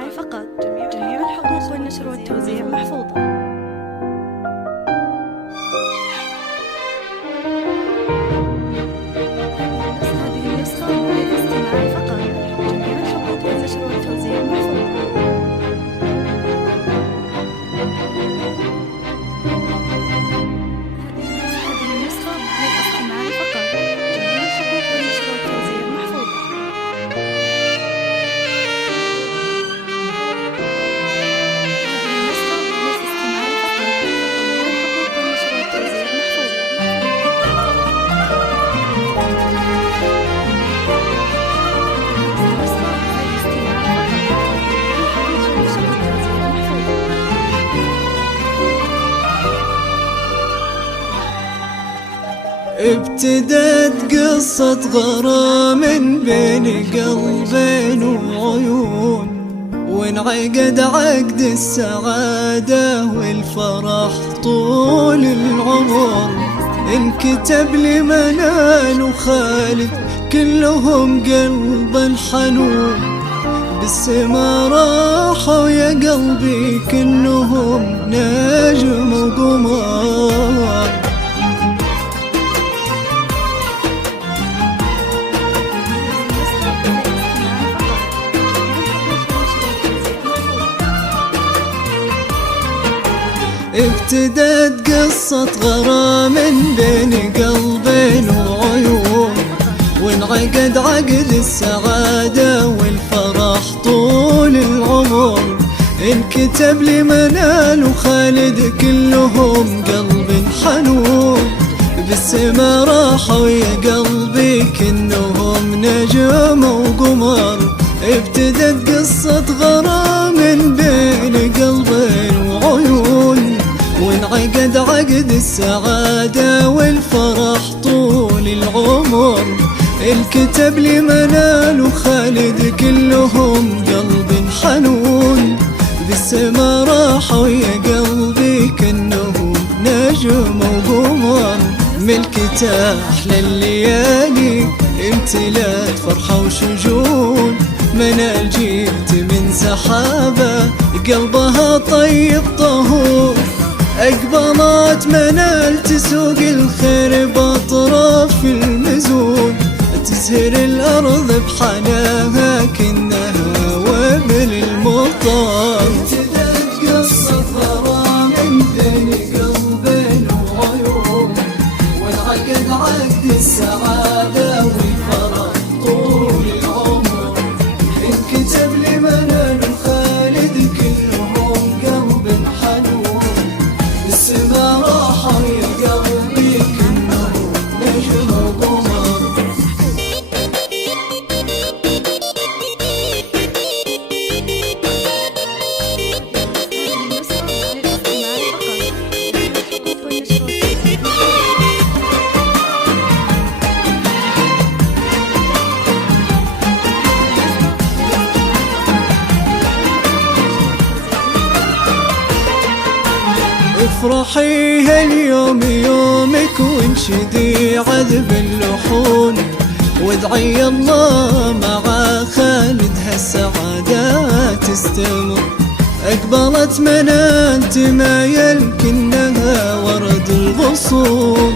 الاستماع فقط. جميع الحقوق والنشر والتوزيع محفوظة. هذه النسخة للاستماع فقط. جميع الحقوق والنشر والتوزيع محفوظة. ابتدت قصة غرام بين قلبين وعيون، وانعقد عقد السعادة والفرح طول العمر. انكتب لمنال وخالد كلهم قلب الحنون، بالسما راحوا يا قلبي كلهم نجم وقمر. ابتدت قصة غرام بين قلبين وعيون، وانعقد عقد السعادة والفرح طول العمر. انكتب لمنال وخالد كلهم قلب حنون، بالسما راحوا يا قلبي كنهم نجم وقمر. ابتدت قصة غرام بين قلبين وعيون، وانعقد عقد السعادة والفرح طول العمر. الكتب لمنال وخالد كلهم قلب حنون، بالسما راحوا يا قلبي كنهم نجم وقمر. ملكته أحلى الليالي امتلأت فرحة وشجون، منال جيت من سحابة قلبها طيب طهور. أقبلت منال تسوق الخير بأطراف المزون، تزهر الأرض بحناها كأنها وابل المطر. ابتدت قصة غرام بين قلبين وعيون، وانعقد عقد السعادة والفرح طول العمر. انكتب لمنال وخالد كلهم قلب حنون، بالسما راحوا يا قلبي كلهم نجم وقمر. افرحي هاليوم يومك وانشدي عذب اللحون، وادعي الله مع خالد هالسعادة تستمر. اقبلت منال تمايل كأنها ورد الغصون،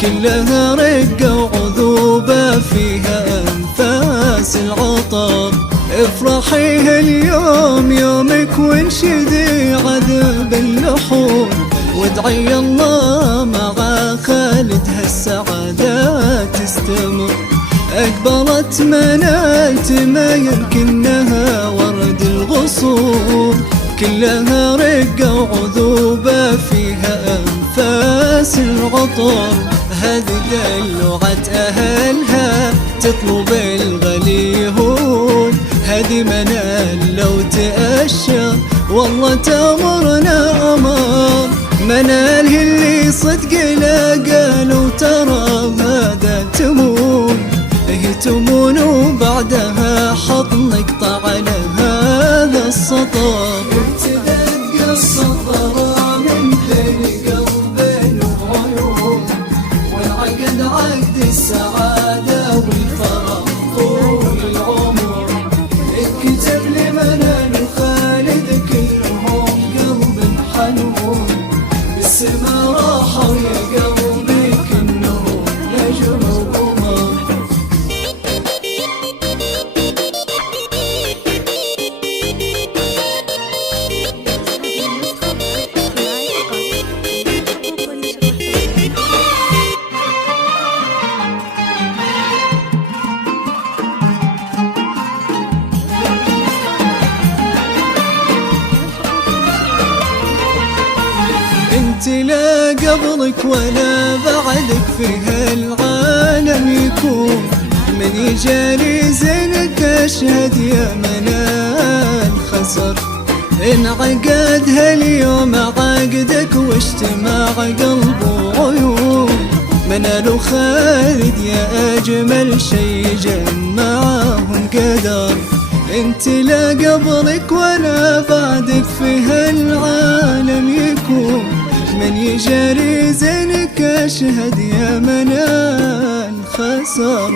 كلها رقة وعذوبة فيها أنفاس العطر. افرحي هاليوم يومك وانشدي عذب اللحون، وادعي الله مع خالد هالسعادة تستمر. اقبلت منال تمايل كأنها ورد الغصون، كلها رقة وعذوبة فيها أنفاس العطر. هذه دلوعة أهلها تطلب الغلي يهون، هذه منال لو تأشر والله تأمرنا أمر. منال هي اللي صدق لا قالوا ترى هذا تمون، هي تمون وبعدها حط نقطة على هذا السطر. ابتدت قصة غرام بين قلبين وعيون، وانعقد عقد السعادة والفرح طول العمر. الكتب لمنال قبلك ولا بعدك في هالعالم يكون، من يجاري زينك أشهد يا منال خسر. انعقد هاليوم عقدك واجتماع قلب وعيون، منال وخالد يا أجمل شي جمعهم قدر. انت لا قبلك ولا بعدك في هالعالم يكون، من يجاري زينك أشهد يا منال خسر.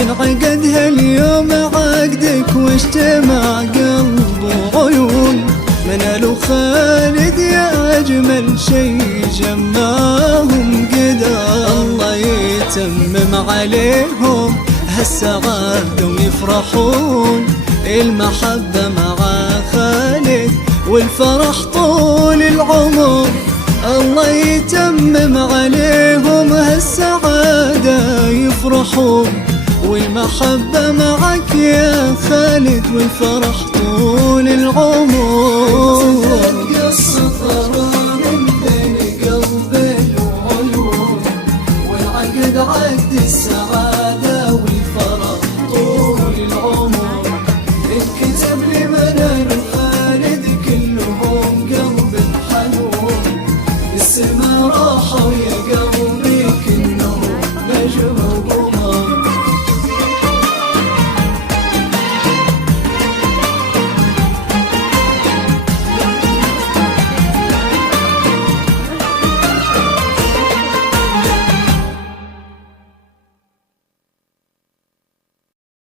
انعقد هاليوم عقدك واجتمع قلب وعيون، منال وخالد يا أجمل شي جمعهم قدر. الله يتمم عليهم هالسعادة ويفرحون، المحبة مع خالد والفرح طول العمر. الله يتمم عليهم هالسعادة يفرحون، والمحبة معك يا خالد والفرح طول العمر. قصة من بين قلب وعيون، والعقد عقد السعادة